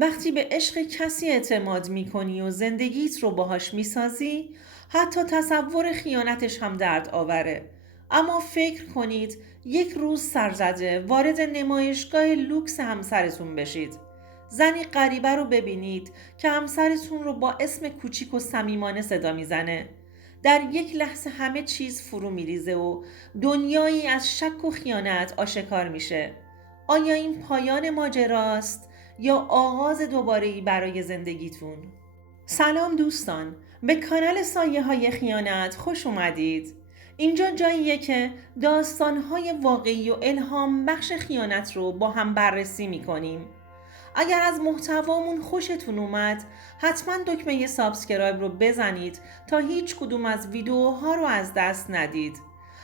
وقتی به عشق کسی اعتماد میکنی و زندگیت رو باهاش میسازی، حتی تصور خیانتش هم درد آوره. اما فکر کنید یک روز سرزده وارد نمایشگاه لوکس همسرتون بشید. زنی غریبه رو ببینید که همسرتون رو با اسم کوچیک و صمیمانه صدا میزنه. در یک لحظه همه چیز فرو میریزه و دنیایی از شک و خیانت آشکار میشه. آیا این پایان ماجراست یا آغاز دوباره‌ای برای زندگیتون؟ سلام دوستان، به کانال سایه های خیانت خوش اومدید. اینجا جاییه که داستانهای واقعی و الهام بخش خیانت رو با هم بررسی میکنیم. اگر از محتوامون خوشتون اومد، حتما دکمه سابسکرایب رو بزنید تا هیچ کدوم از ویدیوها رو از دست ندید.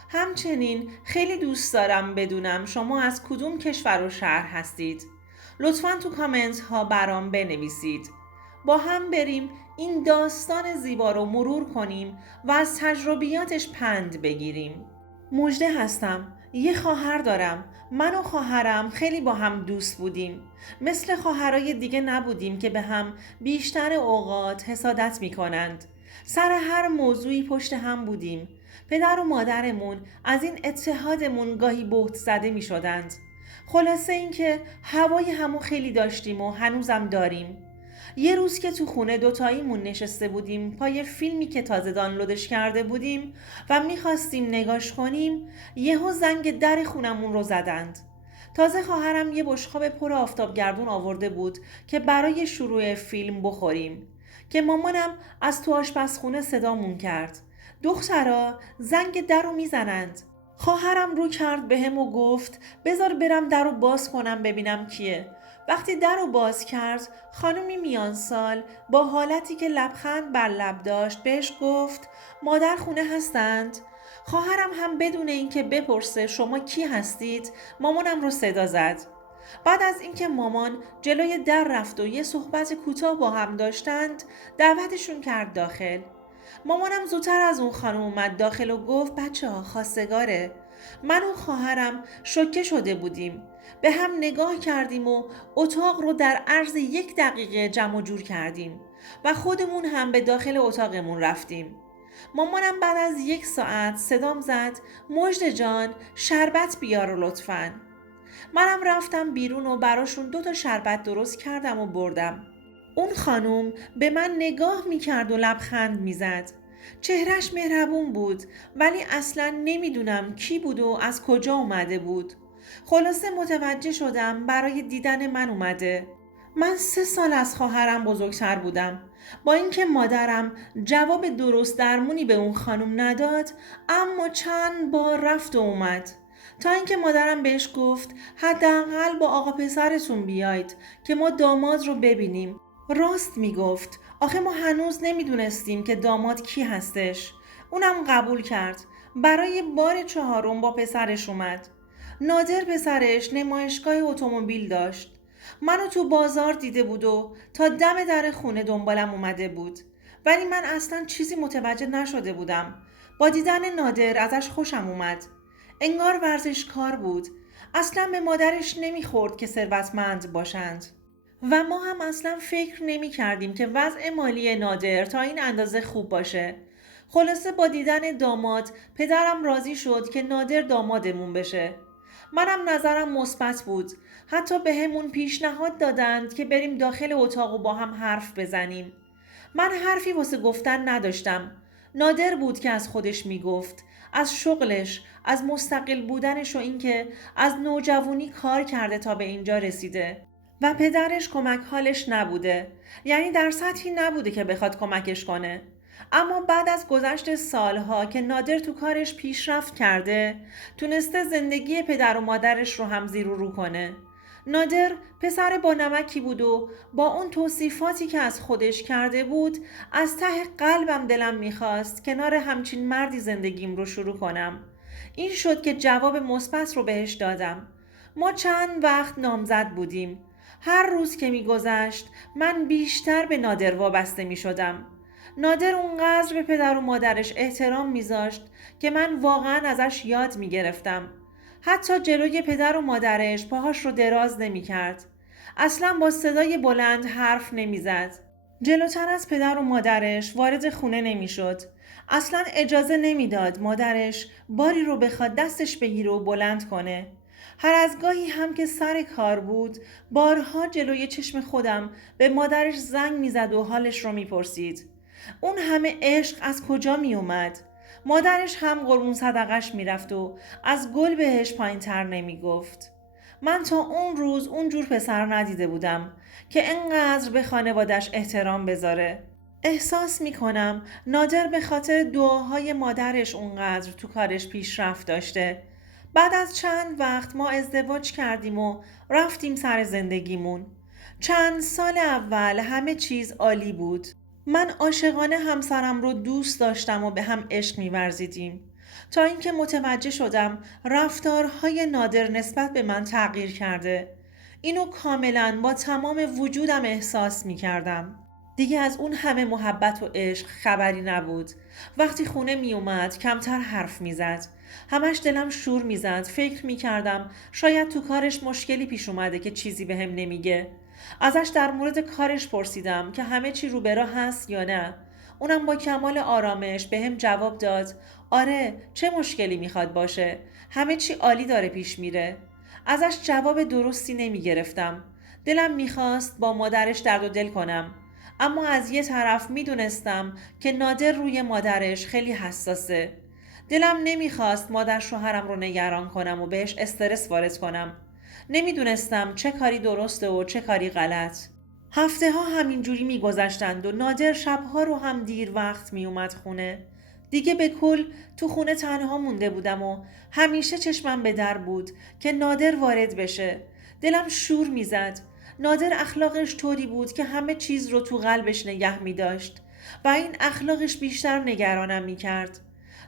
همچنین خیلی دوست دارم بدونم شما از کدوم کشور و شهر هستید. لطفاً تو کامنت ها برام بنویسید. با هم بریم این داستان زیبا رو مرور کنیم و از تجربیاتش پند بگیریم. مژده هستم. یه خواهر دارم. من و خواهرم خیلی با هم دوست بودیم. مثل خواهرای دیگه نبودیم که به هم بیشتر اوقات حسادت می کنند. سر هر موضوعی پشت هم بودیم. پدر و مادرمون از این اتحادمون گاهی بهت زده می شدند. خلاصه این که هوای همو خیلی داشتیم و هنوزم داریم. یه روز که تو خونه دوتاییمون نشسته بودیم پای فیلمی که تازه دانلودش کرده بودیم و میخواستیم نگاش کنیم، یهو زنگ در خونمون رو زدند. تازه خواهرم یه بشقاب پر آفتابگردون آورده بود که برای شروع فیلم بخوریم که مامانم از تو آشپزخونه صدامون کرد: دخترا، زنگ در رو میزنند. خواهرم رو کرد بهم و گفت بذار برم در رو باز کنم ببینم کیه. وقتی در رو باز کرد، خانومی میان سال با حالتی که لبخند بر لب داشت بهش گفت مادر خونه هستند؟ خواهرم هم بدون اینکه بپرسه شما کی هستید، مامانم رو صدا زد. بعد از اینکه مامان جلوی در رفت و یه صحبت کوتاه با هم داشتند، دعوتشون کرد داخل. مامانم زودتر از اون خانم اومد داخل و گفت بچه ها خواستگاره. من و خواهرم شوکه شده بودیم. به هم نگاه کردیم و اتاق رو در عرض 1 دقیقه جمع و جور کردیم و خودمون هم به داخل اتاقمون رفتیم. مامانم بعد از 1 ساعت صدام زد مژده جان، شربت بیار لطفاً. منم رفتم بیرون و براشون 2 تا شربت درست کردم و بردم. اون خانوم به من نگاه میکرد و لبخند میزد. چهرش مهربون بود ولی اصلا نمیدونم کی بود و از کجا اومده بود. خلاصه متوجه شدم برای دیدن من اومده. من 3 سال از خواهرم بزرگتر بودم. با اینکه مادرم جواب درست درمونی به اون خانم نداد، اما چند بار رفت و اومد تا اینکه مادرم بهش گفت حداقل با آقا پسرتون بیاید که ما داماد رو ببینیم. راست میگفت. آخه ما هنوز نمیدونستیم که داماد کی هستش. اونم قبول کرد. برای بار 4 با پسرش اومد. نادر پسرش نمایشگاه اتومبیل داشت. منو تو بازار دیده بود و تا دم در خونه دنبالم اومده بود. ولی من اصلا چیزی متوجه نشده بودم. با دیدن نادر ازش خوشم اومد. انگار ورزشکار بود. اصلا به مادرش نمیخورد که ثروتمند باشند. و ما هم اصلا فکر نمی کردیم که وضع مالی نادر تا این اندازه خوب باشه. خلاصه با دیدن داماد پدرم راضی شد که نادر دامادمون بشه. منم نظرم مثبت بود. حتی به همون پیشنهاد دادند که بریم داخل اتاق و با هم حرف بزنیم. من حرفی واسه گفتن نداشتم. نادر بود که از خودش میگفت. از شغلش، از مستقل بودنش و اینکه از نوجوانی کار کرده تا به اینجا رسیده. و پدرش کمک حالش نبوده. یعنی در سطحی نبوده که بخواد کمکش کنه. اما بعد از گذشت سالها که نادر تو کارش پیشرفت کرده، تونسته زندگی پدر و مادرش رو هم زیر و رو کنه. نادر پسر با نمکی بود و با اون توصیفاتی که از خودش کرده بود، از ته قلبم دلم میخواست کنار همچین مردی زندگیم رو شروع کنم. این شد که جواب مثبت رو بهش دادم. ما چند وقت نامزد بودیم. هر روز که میگذشت من بیشتر به نادر وابسته می شدم. نادر اونقدر به پدر و مادرش احترام میذاشت که من واقعا ازش یاد میگرفتم. حتی جلوی پدر و مادرش پاهاش رو دراز نمی کرد. اصلا با صدای بلند حرف نمیزد. جلوتر از پدر و مادرش وارد خونه نمیشد. اصلا اجازه نمیداد مادرش باری رو بخواد دستش بگیره و بلند کنه. هر از گاهی هم که سر کار بود بارها جلوی چشم خودم به مادرش زنگ میزد و حالش رو میپرسید. اون همه عشق از کجا می اومد؟ مادرش هم قربون صدقش میرفت و از گل بهش پایین تر نمی گفت. من تا اون روز اونجور پسر ندیده بودم که انقدر به خانوادش احترام بذاره. احساس میکنم نادر به خاطر دعاهای مادرش اونقدر تو کارش پیشرفت داشته. بعد از چند وقت ما ازدواج کردیم و رفتیم سر زندگیمون. چند سال اول همه چیز عالی بود. من عاشقانه همسرم رو دوست داشتم و به هم عشق می‌ورزیدیم تا اینکه متوجه شدم رفتارهای نادر نسبت به من تغییر کرده. اینو کاملا با تمام وجودم احساس می‌کردم. دیگه از اون همه محبت و عشق خبری نبود. وقتی خونه می اومد کمتر حرف میزد. همش دلم شور میزد. فکر میکردم شاید تو کارش مشکلی پیش اومده که چیزی بهم نمیگه. ازش در مورد کارش پرسیدم که همه چی رو به راه هست یا نه. اونم با کمال آرامش بهم جواب داد آره چه مشکلی میخواد باشه. همه چی عالی داره پیش میره. ازش جواب درستی نمیگرفتم. دلم میخواست با مادرش درد و دل کنم. اما از یه طرف میدونستم که نادر روی مادرش خیلی حساسه. دلم نمیخواست مادر شوهرم رو نگران کنم و بهش استرس وارد کنم. نمیدونستم چه کاری درسته و چه کاری غلط. هفته ها همینجوری میگذشتند و نادر شبها رو هم دیر وقت میومد خونه. دیگه به کل تو خونه تنها مونده بودم و همیشه چشمم به در بود که نادر وارد بشه. دلم شور میزد. نادر اخلاقش طوری بود که همه چیز رو تو قلبش نگه می داشت و این اخلاقش بیشتر نگرانم می کرد.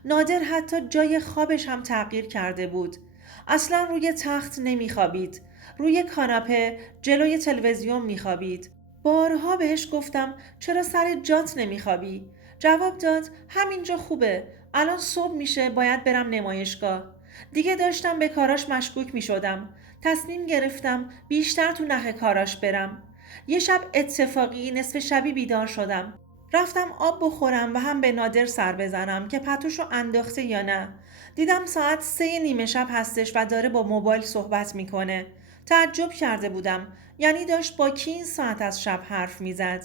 نادر حتی جای خوابش هم تغییر کرده بود. اصلا روی تخت نمی خوابید. روی کاناپه جلوی تلویزیون می خوابید. بارها بهش گفتم چرا سر جات نمی خوابی؟ جواب داد همینجا خوبه. الان صبح میشه باید برم نمایشگاه. دیگه داشتم به کاراش مشکوک می شدم. تصمیم گرفتم بیشتر تو نخ کاراش برم. یه شب اتفاقی نصف شبی بیدار شدم. رفتم آب بخورم و هم به نادر سر بزنم که پتوشو انداخته یا نه. دیدم ساعت 3 شب هستش و داره با موبایل صحبت میکنه. تعجب کرده بودم. یعنی داشت با کی این ساعت از شب حرف میزد؟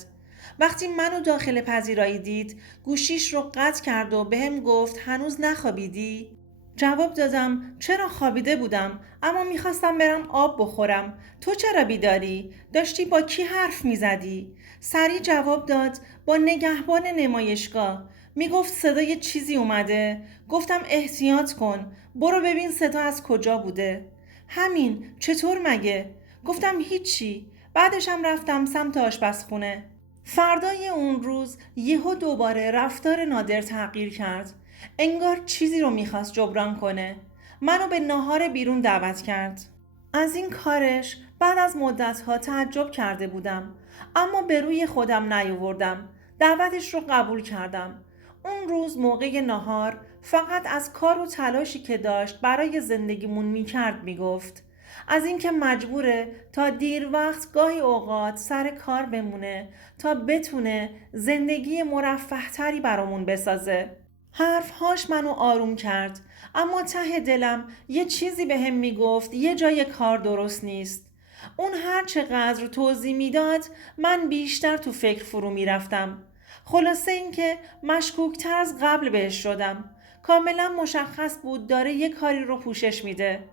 وقتی منو داخل پذیرایی دید گوشیش رو قطع کرد و بهم گفت هنوز نخوابیدی؟ جواب دادم چرا خوابیده بودم اما میخواستم برم آب بخورم. تو چرا بیداری؟ داشتی با کی حرف میزدی؟ سریع جواب داد با نگهبان نمایشگاه. میگفت صدای چیزی اومده. گفتم احتیاط کن. برو ببین صدا از کجا بوده. همین چطور مگه؟ گفتم هیچی. بعدشم رفتم سمت آشپزخونه. فردای اون روز یهو دوباره رفتار نادر تغییر کرد. انگار چیزی رو میخواست جبران کنه. منو به ناهار بیرون دعوت کرد. از این کارش بعد از مدتها تعجب کرده بودم. اما به روی خودم نیاوردم. دعوتش رو قبول کردم. اون روز موقع ناهار فقط از کار و تلاشی که داشت برای زندگیمون میکرد میگفت. از اینکه مجبوره تا دیر وقت گاهی اوقات سر کار بمونه تا بتونه زندگی مرفه تری برامون بسازه. حرفهاش منو آروم کرد اما ته دلم یه چیزی به هم میگفت یه جای کار درست نیست. اون هر چقدر توضیح میداد من بیشتر تو فکر فرو میرفتم. خلاصه اینکه مشکوکتر از قبل بهش شدم. کاملا مشخص بود داره یه کاری رو پوشش میده.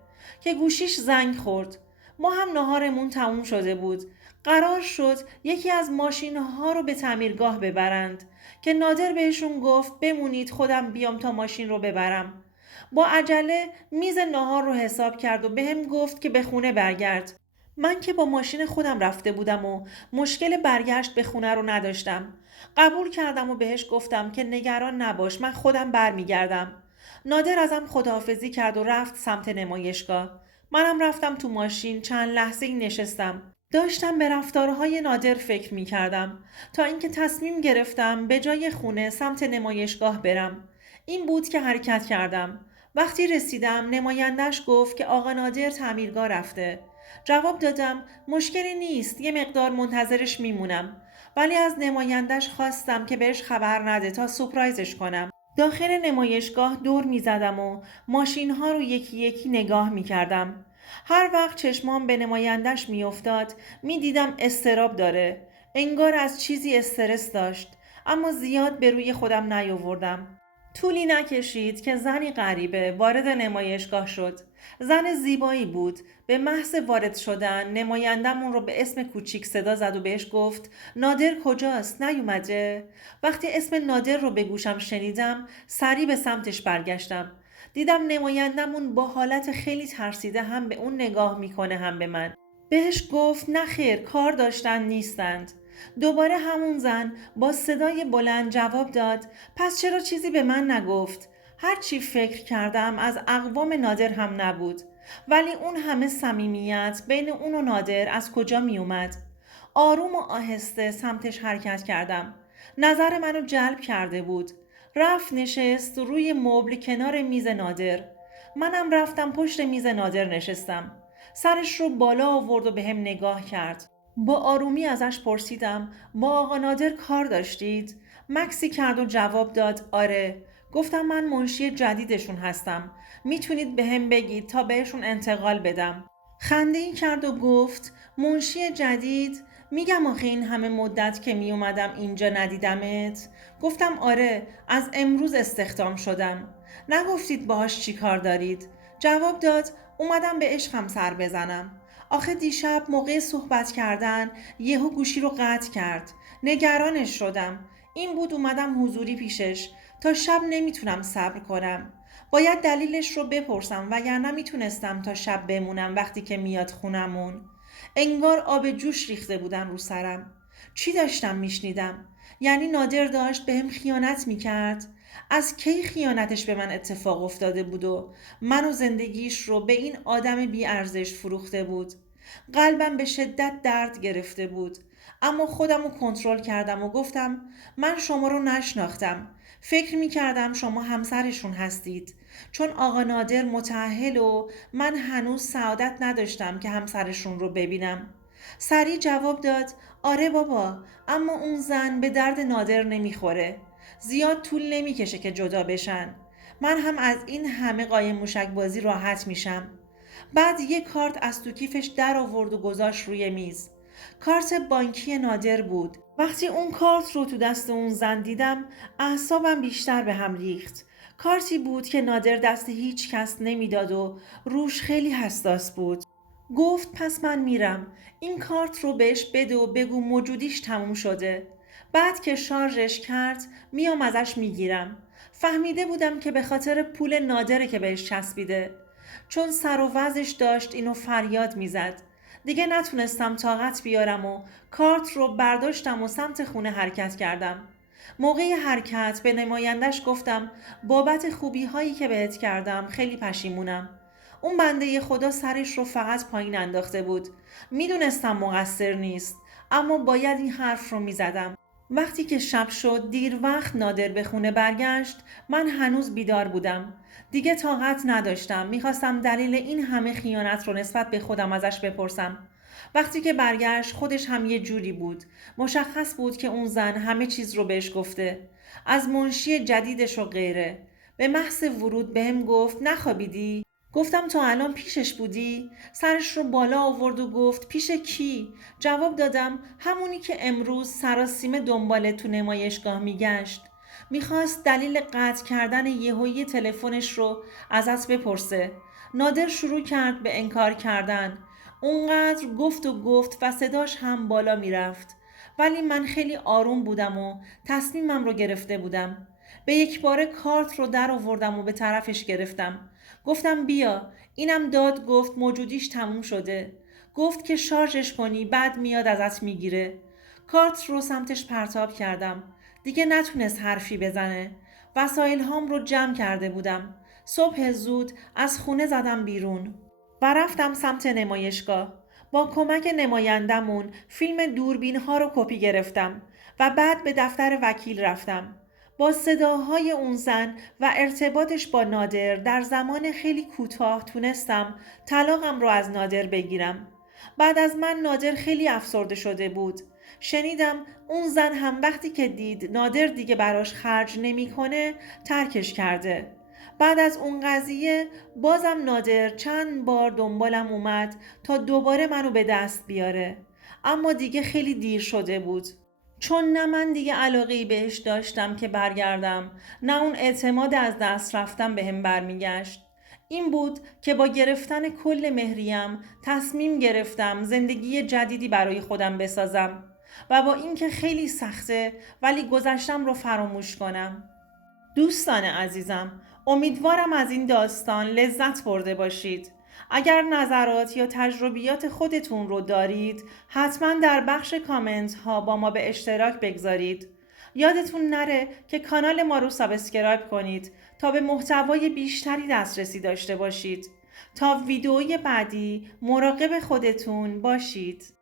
که گوشیش زنگ خورد. ما هم ناهارمون تموم شده بود. قرار شد یکی از ماشین‌ها رو به تعمیرگاه ببرند که نادر بهشون گفت بمونید خودم بیام تا ماشین رو ببرم. با عجله میز ناهار رو حساب کرد و بهم گفت که به خونه برگرد. من که با ماشین خودم رفته بودم و مشکل برگشت به خونه رو نداشتم. قبول کردم و بهش گفتم که نگران نباش من خودم برمیگردم. نادر ازم خداحافظی کرد و رفت سمت نمایشگاه. منم رفتم تو ماشین چند لحظه نشستم. داشتم به رفتارهای نادر فکر می کردم تا اینکه تصمیم گرفتم به جای خونه سمت نمایشگاه برم. این بود که حرکت کردم. وقتی رسیدم نمایندش گفت که آقا نادر تعمیرگاه رفته. جواب دادم مشکلی نیست، یه مقدار منتظرش میمونم. ولی از نمایندش خواستم که بهش خبر نده تا سورپرایزش کنم. داخل نمایشگاه دور می زدم و ماشین ها رو یکی یکی نگاه می کردم. هر وقت چشمام به نمایندش می افتاد می دیدم اضطراب داره. انگار از چیزی استرس داشت، اما زیاد به روی خودم نیاوردم. طولی نکشید که زنی غریبه وارد نمایشگاه شد. زن زیبایی بود. به محض وارد شدن نمایندمون رو به اسم کوچیک صدا زد و بهش گفت نادر کجاست؟ نیومده؟ وقتی اسم نادر رو به گوشم شنیدم سریع به سمتش برگشتم. دیدم نمایندمون با حالت خیلی ترسیده هم به اون نگاه میکنه هم به من. بهش گفت نخیر، کار داشتن نیستند. دوباره همون زن با صدای بلند جواب داد پس چرا چیزی به من نگفت؟ هر چی فکر کردم از اقوام نادر هم نبود. ولی اون همه صمیمیت بین اون و نادر از کجا می اومد؟ آروم و آهسته سمتش حرکت کردم. نظر منو جلب کرده بود. رفت نشست روی مبل کنار میز نادر. منم رفتم پشت میز نادر نشستم. سرش رو بالا آورد و به هم نگاه کرد. با آرومی ازش پرسیدم با آقا نادر کار داشتید؟ مکسی کرد و جواب داد آره. گفتم من منشی جدیدشون هستم. میتونید به هم بگید تا بهشون انتقال بدم. خنده ای کرد و گفت منشی جدید؟ میگم آخه این همه مدت که میومدم اینجا ندیدمت. گفتم آره، از امروز استخدام شدم. نگفتید باهاش چی کار دارید؟ جواب داد اومدم به عشقم سر بزنم. آخه دیشب موقع صحبت کردن یهو گوشی رو قطع کرد. نگرانش شدم. این بود اومدم حضوری پیشش. تا شب نمیتونم صبر کنم. باید دلیلش رو بپرسم وگرنه میتونستم تا شب بمونم وقتی که میاد خونمون. انگار آب جوش ریخته بودن رو سرم. چی داشتم میشنیدم؟ یعنی نادر داشت بهم خیانت میکرد؟ از کی خیانتش به من اتفاق افتاده بود و من و زندگیش رو به این آدم بیارزش فروخته بود؟ قلبم به شدت درد گرفته بود. اما خودم رو کنترل کردم و گفتم من شما رو نشناختم. فکر می کردم شما همسرشون هستید. چون آقا نادر متأهل و من هنوز سعادت نداشتم که همسرشون رو ببینم. سریع جواب داد آره بابا، اما اون زن به درد نادر نمیخوره. زیاد طول نمیکشه که جدا بشن. من هم از این همه قایم موشک بازی راحت میشم. بعد یک کارت از تو کیفش در آورد و گذاشت روی میز. کارت بانکی نادر بود. وقتی اون کارت رو تو دست اون زن دیدم اعصابم بیشتر به هم ریخت. کارتی بود که نادر دست هیچ کس نمیداد و روش خیلی حساس بود. گفت پس من میرم. این کارت رو بهش بده و بگو موجودیش تموم شده. بعد که شارژش کرد میام ازش میگیرم. فهمیده بودم که به خاطر پول نادره که بهش چسبیده. چون سر و وضعش داشت اینو فریاد میزد. دیگه نتونستم طاقت بیارم و کارت رو برداشتم و سمت خونه حرکت کردم. موقع حرکت به نمایندش گفتم بابت خوبی هایی که بهت کردم خیلی پشیمونم. اون بنده خدا سرش رو فقط پایین انداخته بود. میدونستم مقصر نیست، اما باید این حرف رو میزدم. وقتی که شب شد دیر وقت نادر به خونه برگشت، من هنوز بیدار بودم. دیگه طاقت نداشتم. میخواستم دلیل این همه خیانت رو نسبت به خودم ازش بپرسم. وقتی که برگشت خودش هم یه جوری بود. مشخص بود که اون زن همه چیز رو بهش گفته. از منشی جدیدش و غیره. به محض ورود بهم گفت نخوابیدی؟ گفتم تا الان پیشش بودی؟ سرش رو بالا آورد و گفت پیش کی؟ جواب دادم همونی که امروز سراسیمه دنبال تو نمایشگاه میگشت. میخواست دلیل قطع کردن یهویی تلفنش رو ازت بپرسه. نادر شروع کرد به انکار کردن. اونقدر گفت و صداش هم بالا میرفت. ولی من خیلی آروم بودم و تصمیمم رو گرفته بودم. به یک بار کارت رو در آوردم و به طرفش گرفتم. گفتم بیا. اینم داد گفت موجودیش تموم شده. گفت که شارژش کنی بعد میاد ازت میگیره. کارت رو سمتش پرتاب کردم. دیگه نتونست حرفی بزنه. وسایل هام رو جمع کرده بودم. صبح زود از خونه زدم بیرون و رفتم سمت نمایشگاه. با کمک نمایندمون فیلم دوربین ها رو کپی گرفتم و بعد به دفتر وکیل رفتم. با صداهای اون زن و ارتباطش با نادر در زمان خیلی کوتاه تونستم طلاقم رو از نادر بگیرم. بعد از من نادر خیلی افسرده شده بود. شنیدم اون زن هم وقتی که دید نادر دیگه براش خرج نمیکنه ترکش کرده. بعد از اون قضیه بازم نادر چند بار دنبالم اومد تا دوباره منو به دست بیاره. اما دیگه خیلی دیر شده بود. چون نه من دیگه علاقه‌ای بهش داشتم که برگردم، نه اون اعتماد از دست رفتم بهم برمیگشت. این بود که با گرفتن کل مهریم تصمیم گرفتم زندگی جدیدی برای خودم بسازم و با اینکه خیلی سخته ولی گذشتم رو فراموش کنم. دوستان عزیزم، امیدوارم از این داستان لذت برده باشید. اگر نظرات یا تجربیات خودتون رو دارید، حتما در بخش کامنت ها با ما به اشتراک بگذارید. یادتون نره که کانال ما رو سابسکرایب کنید تا به محتوای بیشتری دسترسی داشته باشید. تا ویدئوی بعدی مراقب خودتون باشید.